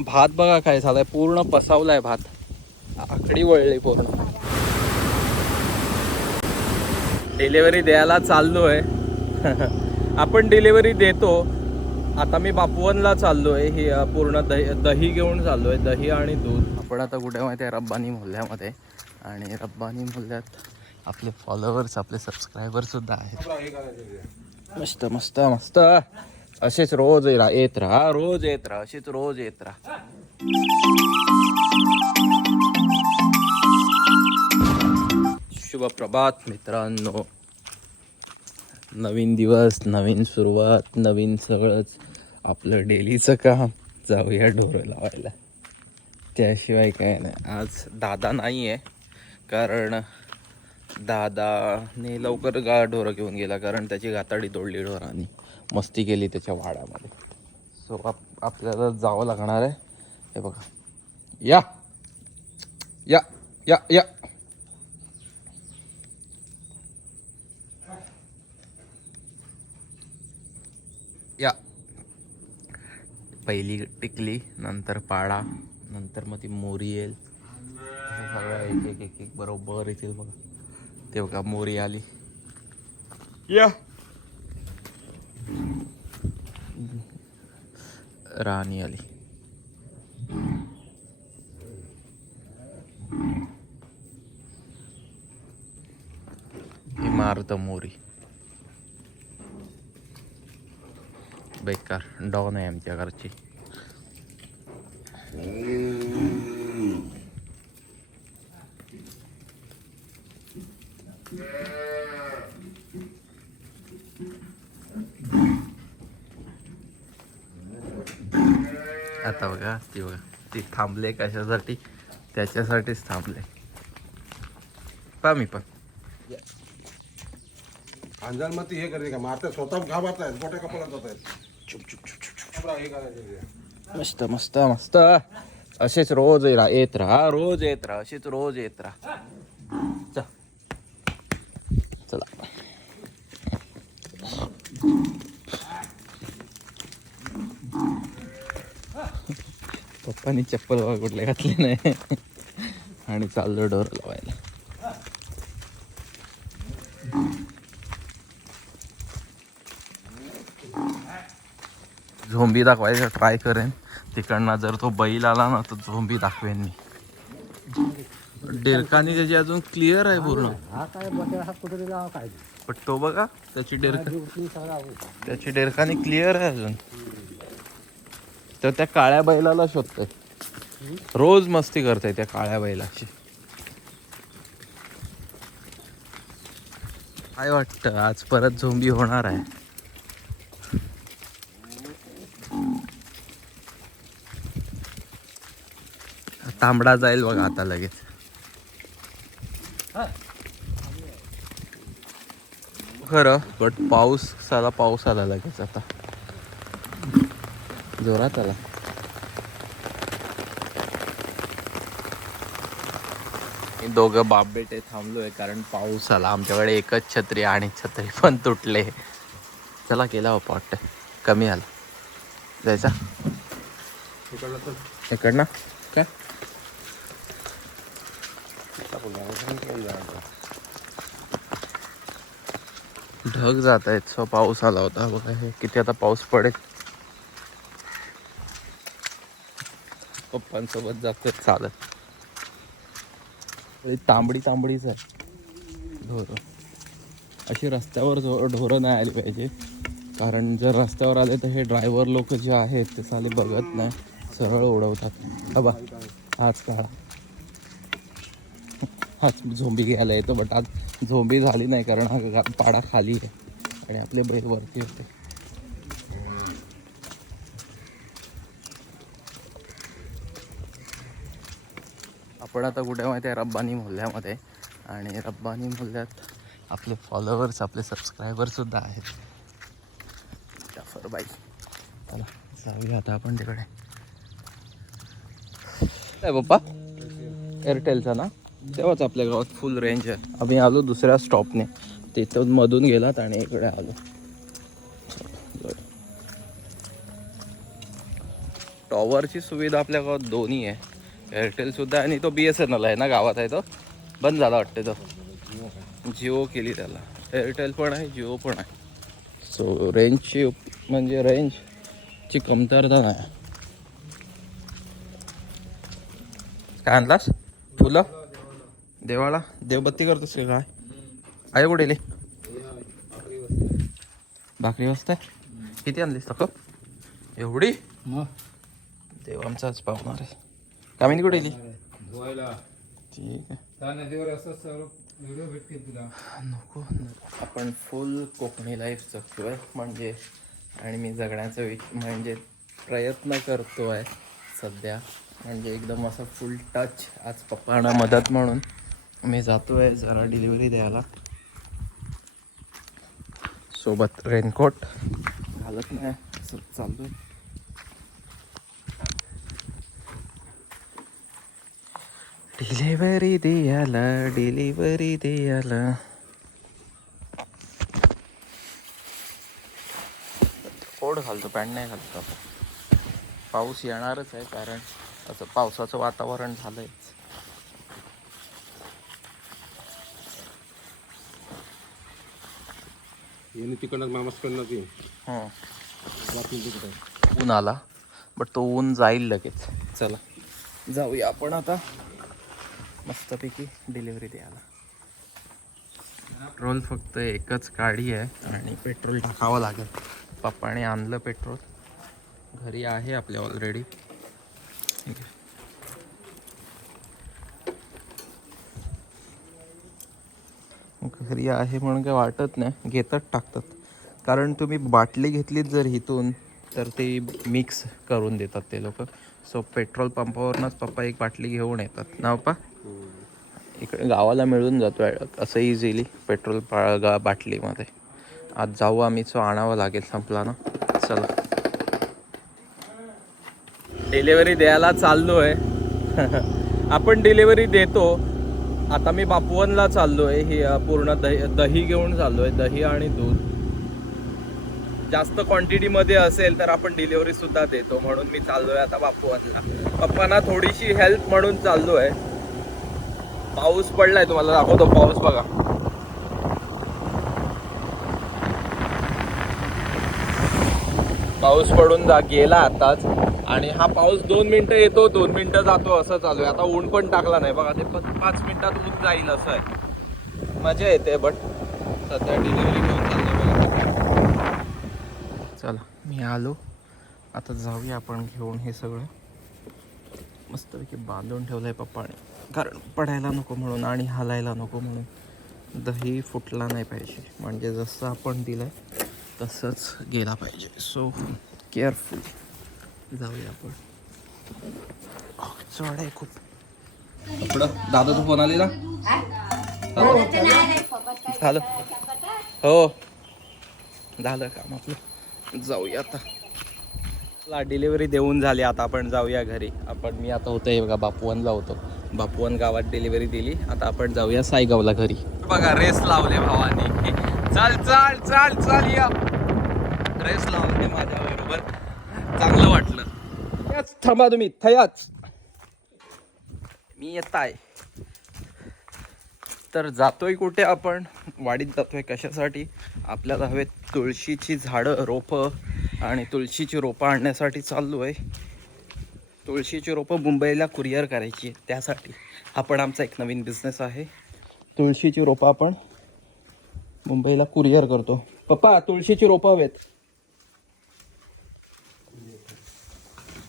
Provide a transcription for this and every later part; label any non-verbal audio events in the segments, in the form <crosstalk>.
भात बघा काय झालाय. पूर्ण पसावलाय भात. आकडी वळली पूर्ण. डिलिव्हरी द्यायला चाललोय. <laughs> आपण डिलिव्हरी देतो. आता मी बापवनला चाललोय. ही पूर्ण दही दही घेऊन चाललोय. दही आणि दूध. आपण आता कुठे माहिती आहे? रब्बानी मोहल्ल्यामध्ये. आणि रब्बानी मोहल्ल्यात आपले फॉलोअर्स आपले सबस्क्रायबर सुद्धा आहेत. मस्त मस्त मस्त. असेच रोज येरा येत राहा. रोज येत राहा असेच रोज येत राहा. शुभ प्रभात मित्रांनो. नवीन दिवस नवीन सुरुवात नवीन सगळंच. आपलं डेलीचं काम. जाऊया ढोरं लावायला. त्याशिवाय काय नाही. आज दादा नाही आहे कारण दादाने लवकर गा ढोरं घेऊन गेला कारण त्याची गाताडी तोडली ढोरांनी. मस्ती केली त्याच्या वाड्यामध्ये. सो आप आपल्याला जावं लागणार आहे. हे बघा. या. या. या. या. या. पहिली टिकली नंतर पाडा नंतर मग ती मोरी येईल. सगळं एक एक एक एक बरोबर येतील बघा. ते बघा मोरी आली? या. राणी आली. इमारत मोरी. बेकार डॉन आहे आमच्या घरची आता बघा ती बघा ती थांबले कशासाठी? त्याच्यासाठीच थांबले पा मी पण. अंजान मग ती हे करते का? मारते स्वतः घा मारतायत मोठ्या कपड्यात जात आहेत. चुप चुप चुप चुप चुप हे करायचं मस्त मस्त मस्त. असेच रोज येत राहा रोज येत राहा असेच रोज येत राहा चा. चला पप्पानी चप्पल वा कुठले घातले नाही. आणि चाललो डोर लावायला. झोंबी दाखवायचा ट्राय करेन. तिकडनं जर तो बैल आला ना तर झोंबी दाखवेन मी. डेरकानी त्याची अजून क्लिअर आहे पूर्ण. पण तो बघा त्याची डेरका त्याची डेरकानी क्लिअर आहे अजून. तर त्या काळ्या बैलाला शोधतोय. रोज मस्ती करतोय त्या काळ्या बैलाची. काय वाटतं आज परत झोंबी होणार आहे? तांबडा जाईल बघा आता लगेच. खरं बट पाऊस साला पाऊस आला लगेच आता. जोरात आला. दोघं बाप बेटे थांबलोय कारण पाऊस आला. आमच्याकडे एकच छत्री आणि छत्री पण तुटले. चला केला हो पॉट कमी आला. जायचा? इकडनं? काय? ढग जात आहेत सो पाऊस आला होता. बघा हे किती आता पाऊस पडेल. पप्पांसोबत जातोय. चालत तांबडी तांबडीच आहे. ढोरं. अशी रस्त्यावर जो ढोरं नाही आली पाहिजे. कारण जर रस्त्यावर आले तर हे ड्रायव्हर लोक जे आहेत ते साले बघत नाही. सरळ उडवतात. बा हाच काळा हाच झोंबी घ्यायला येतो बट आज झोंबी झाली नाही कारण हा पाडा खाली आहे. आणि आपले बैल वरती होते. आपण आता कुठे माहिती आहे रब्बानी मोहल्ल्यामध्ये. आणि रब्बानी मोहल्ल्यात आपले फॉलोअर्स आपले सबस्क्रायबरसुद्धा आहेत. जाफर बाई चला जाऊया आता आपण तिकडे. काय पप्पा. एअरटेलचा ना? तेव्हाच आपल्या गावात फुल रेंज आहे. आम्ही आलो दुसऱ्या स्टॉपने तिथून मधून गेलात आणि इकडे आलो. टॉवरची सुविधा आपल्या गावात दोन्ही आहे. एअरटेलसुद्धा आणि तो बी एस एन एल आहे ना गावात आहे तो. बंद झाला वाटते तो. जिओ केली त्याला. एअरटेल पण आहे जिओ पण आहे. सो रेंजची म्हणजे रेंजची कमतरता नाही. काय आणलास? फुलं? देवाला? देवबत्ती करतोस काय? आहे कुठे ले भाकरी वाजताय? किती आणलीस तक? एवढी? मग. देव आमचाच पावणार आहे. कामिनी कुठे गेली? ठीक आहे. नको नको. आपण फुल कोकणी लाईफ जगतोय म्हणजे आणि मी जगण्याचा विच म्हणजे प्रयत्न करतोय सध्या. म्हणजे एकदम असं फुल टच आज पप्पांना मदत म्हणून मी जातोय जरा डिलिव्हरी द्यायला. सोबत रेनकोट घालत नाही. असं चाललोय डिलिव्हरी द्यायला डिलिव्हरी द्यायला कोट घालतो पॅन्ट नाही घालतो आता पाऊस येणारच आहे कारण असं पावसाचं वातावरण झालंय. यांनी तिकडनं मामासकडनं ती. हं. वाटली तिकडं. ऊन आला बट तो ऊन जाईल लगेच. चला. जाऊया आपण आता. मस्तपैकी डिलिव्हरी द्यायला. पेट्रोल फक्त एकच गाडी आहे आणि पेट्रोल टाकावं लागेल. पप्पाने आणलं पेट्रोल. घरी आहे आपल्या ऑलरेडी घरी आहे म्हणून काही वाटत नाही. घेतात टाकतात. कारण तुम्ही बाटली घेतलीत जर इथून तर ते मिक्स करून देतात ते लोक. सो पेट्रोल पंपावरूनच पप्पा एक बाटली घेऊन येतात. ना पप्पा? इकडे गावाला मिळून जातो असं इझिली पेट्रोल पाळगा गा बाटलीमध्ये. आज जाऊ आम्ही सो आणावं लागेल संपला ना. चला. डिलेवरी द्यायला चाललो आहे <laughs> आपण डिलेवरी देतो. आता मी बापवनला चाललो आहे ही पूर्ण दही दही घेऊन चाललो आहे दही आणि दूध. जास्त क्वांटिटीमध्ये असेल तर आपण डिलेवरीसुद्धा देतो. म्हणून मी चाललो आहे आता बापवनला. पप्पांना थोडीशी हेल्प म्हणून चाललो आहे पाऊस पडलाय तुम्हाला दाखवतो पाऊस बघा. पाऊस पडून जा गेला आताच. आणि हा पाऊस दोन मिनिटं येतो दोन मिनिटं जातो असं चालू आहे. आता ऊन पण टाकला नाही. बघा ते पाच मिनिटात ऊन जाईल असं आहे. मजा येते बट सध्या डिलिव्हरी घेऊन चाललो बघा. चला मी आलो. आता जाऊया आपण घेऊन हे सगळं. मस्तपैकी बांधून ठेवलं आहे पप्पाने. कारण पडायला नको म्हणून आणि हालायला नको म्हणून दही फुटला नाही पाहिजे. म्हणजे जसं आपण दिलं आहे तसंच गेला पाहिजे. सो केअरफुल जाऊया आपण. अह, चढ आहे खूप. कपडं दादाचा फोन आलेला? झालं. हो. झालं काम आपलं. जाऊया आता. ला डिलिव्हरी देऊन झाली. आता आपण जाऊया घरी. आपण मी आता होतो हे बघा बापवनला होतो. बापवन गावात डिलिव्हरी दिली. आता आपण जाऊया साईगावला घरी. बघा रेस लावले भावानी. चाल चाल चाल चाल या. रेस लावले माझ्या बरोबर चांगलं वाटलं. थांबा तुम्ही थयाच. मी येत आहे तर जातोय कुठे आपण? वाडीत जातोय कशासाठी? आपल्याला हवे तुळशीची झाडं रोपं आणि तुळशीची रोपं आणण्यासाठी चाललो आहे तुळशीची रोपं मुंबईला कुरिअर करायची आहे त्यासाठी. हा पण आमचा एक नवीन बिझनेस आहे. तुळशीची रोपं आपण मुंबईला कुरिअर करतो. पप्पा तुळशीची रोपं हवेत.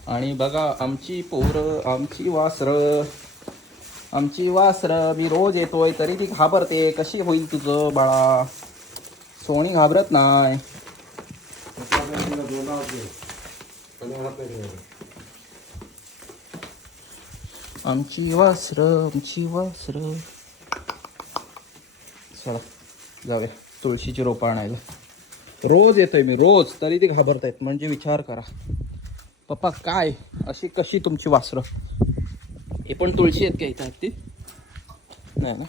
आणि बघा आमची पोरं आमची वासरं आमची वासरं मी रोज येतोय तरी ती घाबरते. कशी होईल तुझं बाळा? सोनी घाबरत नाही. आमची वासरं आमची वासरं. चला जाऊया. तुळशीची रोपं आणायला. रोज येतोय मी रोज. तरी ती घाबरतायत. म्हणजे विचार करा. पप्पा काय? अशी कशी तुमची वासरं? हे पण तुळशी आहेत का इथं आहेत ती? नाही ना?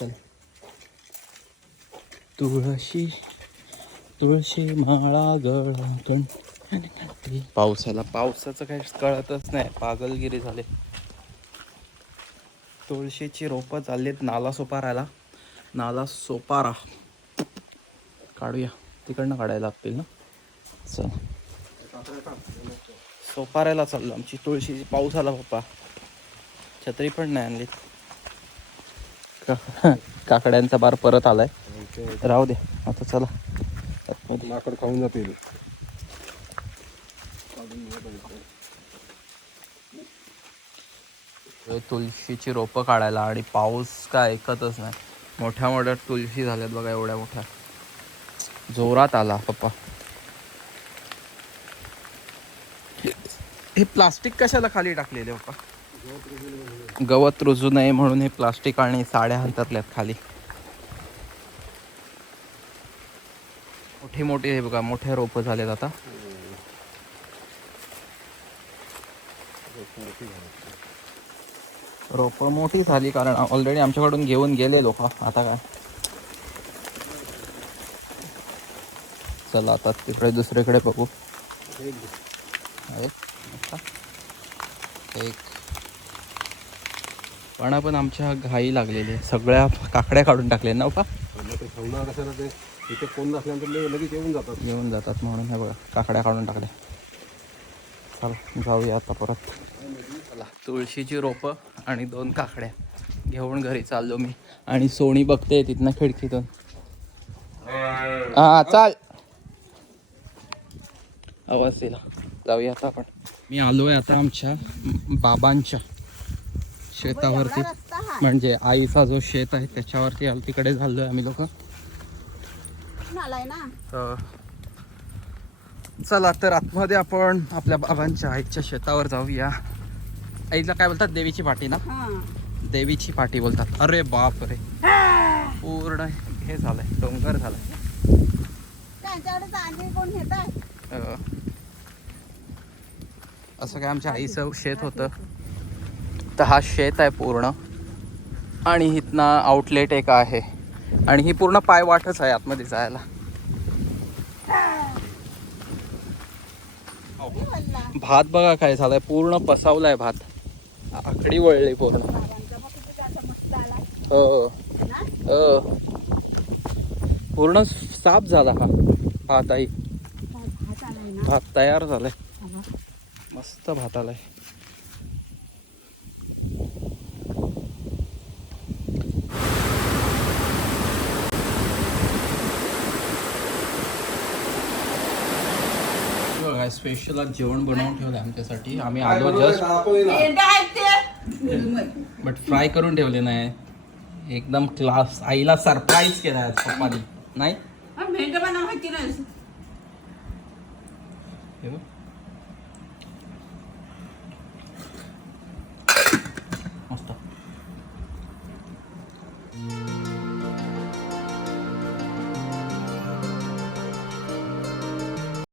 चल. तुळशी तुळशी माळा गळा कण पावसाला पावसाचं काही कळतच नाही. पागलगिरी झाले. तुळशीची रोपं चाललीत नाला सोपारायला. नाला सोपारा. काढूया. तिकडनं काढायला लागतील ना? चल. सोपारायला चाललो आमची तुळशीची पाऊस आला पप्पा. छत्री पण नाही आणली का- काकड्यांचा बार परत आलाय. राहू दे. आता चला. माकड खाऊन जातील. तुळशीची रोपं काढायला आणि पाऊस काय ऐकतच नाही. मोठ्या मोठ्या तुळशी झाल्यात बघा एवढ्या मोठ्या. जोरात आला पप्पा. हे प्लास्टिक कशाला खाली टाकलेले पप्पा? गवत रुजू नये म्हणून हे प्लास्टिक आणि साड्या हंतरल्यात खाली. मोठी मोठी हे बघा मोठे रोपं झालेत आता. हो. रोपं मोठी झाली कारण ऑलरेडी आमच्याकडून घेऊन गेले लोक. आता काय? चला आता तिकडे दुसरीकडे बघू. आता. एक. पण पण आमच्या घाई लागलेली आहे. सगळ्या काकड्या काढून टाकले ना पा ते कोण नसल्यानंतर लगेच येऊन जातात घेऊन जातात म्हणून हे बघा काकड्या काढून टाकल्या. चला जाऊया आता परत. चला तुळशीची रोपं. आणि दोन काकड्या. घेऊन घरी चाललो मी. आणि सोनी बघते तिथनं खिडकीतून. हा चाल. आवाज दिला. जाऊया आता आपण. मी आलोय आता आमच्या बाबांच्या शेतावरती. म्हणजे आईचा जो शेत आहे त्याच्यावरती आलो. तिकडे झालोय आम्ही लोक. चला तर आतमध्ये आपण आपल्या बाबांच्या आईच्या शेतावर जाऊया. आईला काय बोलतात? देवीची पाठी ना? हा. देवीची पाठी बोलतात. अरे बाप रे पूर्ण हे झालंय. डोंगर झालाय. असं काय आमच्या आईचं शेत होतं. तर हा शेत आहे पूर्ण. आणि इथनं आउटलेट एक आहे. आणि ही पूर्ण पायवाटच आहे आतमध्ये जायला. भात बघा काय झालाय. पूर्ण पसावलाय भात. आकडी वळली पूर्ण. हो ना हो. पूर्ण साफ झाला हा. भात आई भात तयार झालाय. हा. मस्त भात आलाय. स्पेशल आज जेवण बनवून ठेवलं आमच्यासाठी. आम्ही आलो जस्ट. बट फ्राय करून ठेवले नाही. एकदम क्लास आईला सरप्राईज केला आज पप्पानी. नाही?